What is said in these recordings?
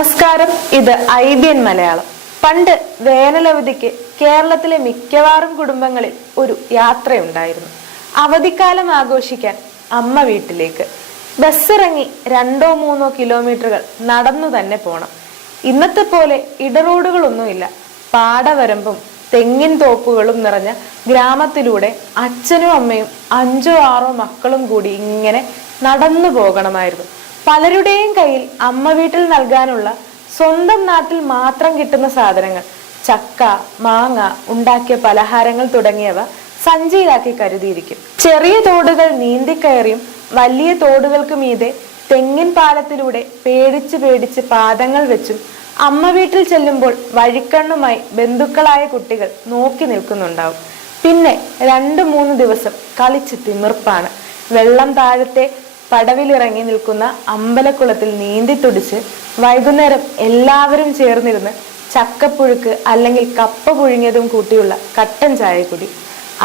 നമസ്കാരം, ഇത് IBN മലയാളം. പണ്ട് വേനലവധിക്ക് കേരളത്തിലെ മിക്കവാറും കുടുംബങ്ങളിൽ ഒരു യാത്രയുണ്ടായിരുന്നു. അവധിക്കാലം ആഘോഷിക്കാൻ അമ്മ വീട്ടിലേക്ക്. ബസ് ഇറങ്ങി 2-3 കിലോമീറ്ററുകൾ നടന്നു തന്നെ പോണം. ഇന്നത്തെ പോലെ ഇടറോഡുകളൊന്നുമില്ല. പാടവരമ്പും തെങ്ങിൻ തോപ്പുകളും നിറഞ്ഞ ഗ്രാമത്തിലൂടെ അച്ഛനും അമ്മയും 5-6 മക്കളും കൂടി ഇങ്ങനെ നടന്നു പോകണമായിരുന്നു. പലരുടെയും കയ്യിൽ അമ്മ വീട്ടിൽ നൽകാനുള്ള സ്വന്തം നാട്ടിൽ മാത്രം കിട്ടുന്ന സാധനങ്ങൾ, ചക്ക, മാങ്ങ, ഉണ്ടാക്കിയ പലഹാരങ്ങൾ തുടങ്ങിയവ സഞ്ചിയിലാക്കി കരുതിയിരിക്കും. ചെറിയ തോടുകൾ നീന്തിക്കയറിയും വലിയ തോടുകൾക്ക് മീതെ തെങ്ങിൻ പാലത്തിലൂടെ പേടിച്ച് പാദങ്ങൾ വെച്ചും അമ്മ വീട്ടിൽ ചെല്ലുമ്പോൾ വഴിക്കണ്ണുമായി ബന്ധുക്കളായ കുട്ടികൾ നോക്കി നിൽക്കുന്നുണ്ടാവും. പിന്നെ 2-3 ദിവസം കളിച്ച് തിമിർപ്പാണ്. വെള്ളം താഴത്തെ പടവിലിറങ്ങി നിൽക്കുന്ന അമ്പലക്കുളത്തിൽ നീന്തി തുടിച്ച് വൈകുന്നേരം എല്ലാവരും ചേർന്നിരുന്ന് ചക്കപ്പുഴുക്ക് അല്ലെങ്കിൽ കപ്പ പുഴുങ്ങിയതും കൂട്ടിയുള്ള കട്ടൻ ചായക്കുടി.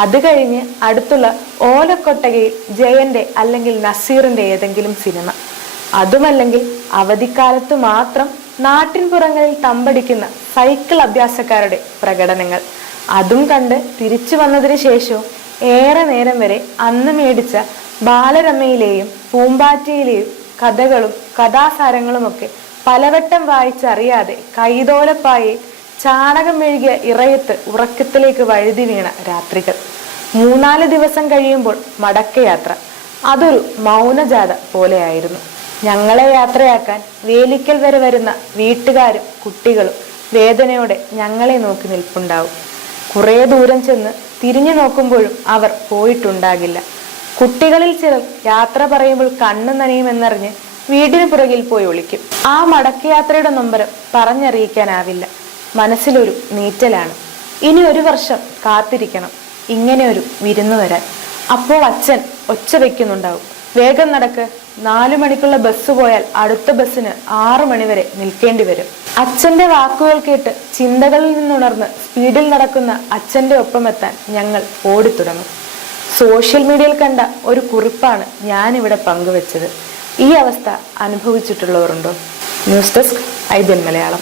അത് കഴിഞ്ഞ് അടുത്തുള്ള ഓലക്കൊട്ടകയിൽ ജയന്റെ അല്ലെങ്കിൽ നസീറിന്റെ ഏതെങ്കിലും സിനിമ. അതുമല്ലെങ്കിൽ അവധിക്കാലത്ത് മാത്രം നാട്ടിൻപുറങ്ങളിൽ തമ്പടിക്കുന്ന സൈക്കിൾ അഭ്യാസക്കാരുടെ പ്രകടനങ്ങൾ. അതും കണ്ട് തിരിച്ചു വന്നതിന് ശേഷവും ഏറെ നേരം വരെ അന്ന് മേടിച്ച ബാലരമയിലെയും പൂമ്പാറ്റയിലെയും കഥകളും കഥാസാരങ്ങളുമൊക്കെ പലവട്ടം വായിച്ചറിയാതെ കൈതോലപ്പായി ചാണകം മെഴുകിയ ഇറയത്ത് ഉറക്കത്തിലേക്ക് വഴുതി വീണ രാത്രികൾ. 3-4 ദിവസം കഴിയുമ്പോൾ മടക്കയാത്ര. അതൊരു മൗനജാഥ പോലെയായിരുന്നു. ഞങ്ങളെ യാത്രയാക്കാൻ വേലിക്കൽ വരെ വരുന്ന വീട്ടുകാരും കുട്ടികളും വേദനയോടെ ഞങ്ങളെ നോക്കി നിൽപ്പുണ്ടാവും. കുറേ ദൂരം ചെന്ന് തിരിഞ്ഞു നോക്കുമ്പോഴും അവർ പോയിട്ടുണ്ടാകില്ല. കുട്ടികളിൽ ചിലർ യാത്ര പറയുമ്പോൾ കണ്ണു നനയുമെന്നറിഞ്ഞ് വീടിന് പുറകിൽ പോയി ഒളിക്കും. ആ മടക്കയാത്രയുടെ നൊമ്പരം പറഞ്ഞറിയിക്കാനാവില്ല. മനസ്സിലൊരു നീറ്റലാണ്. ഇനി 1 വർഷം കാത്തിരിക്കണം ഇങ്ങനെ ഒരു വിരുന്ന് വരാൻ. അപ്പോൾ അച്ഛൻ ഒച്ച വെക്കുന്നുണ്ടാവും, വേഗം നടക്ക്, 4 മണിക്കുള്ള ബസ് പോയാൽ അടുത്ത ബസ്സിന് 6 മണി വരെ നിൽക്കേണ്ടി വരും. അച്ഛന്റെ വാക്കുകൾ കേട്ട് ചിന്തകളിൽ നിന്നുണർന്ന് സ്പീഡിൽ നടക്കുന്ന അച്ഛന്റെ ഒപ്പമെത്താൻ ഞങ്ങൾ ഓടിത്തുടങ്ങും. സോഷ്യൽ മീഡിയയിൽ കണ്ട ഒരു കുറിപ്പാണ് ഞാനിവിടെ പങ്കുവച്ചത്. ഈ അവസ്ഥ അനുഭവിച്ചിട്ടുള്ളവരുണ്ടോ? News desk IBN Malayalam.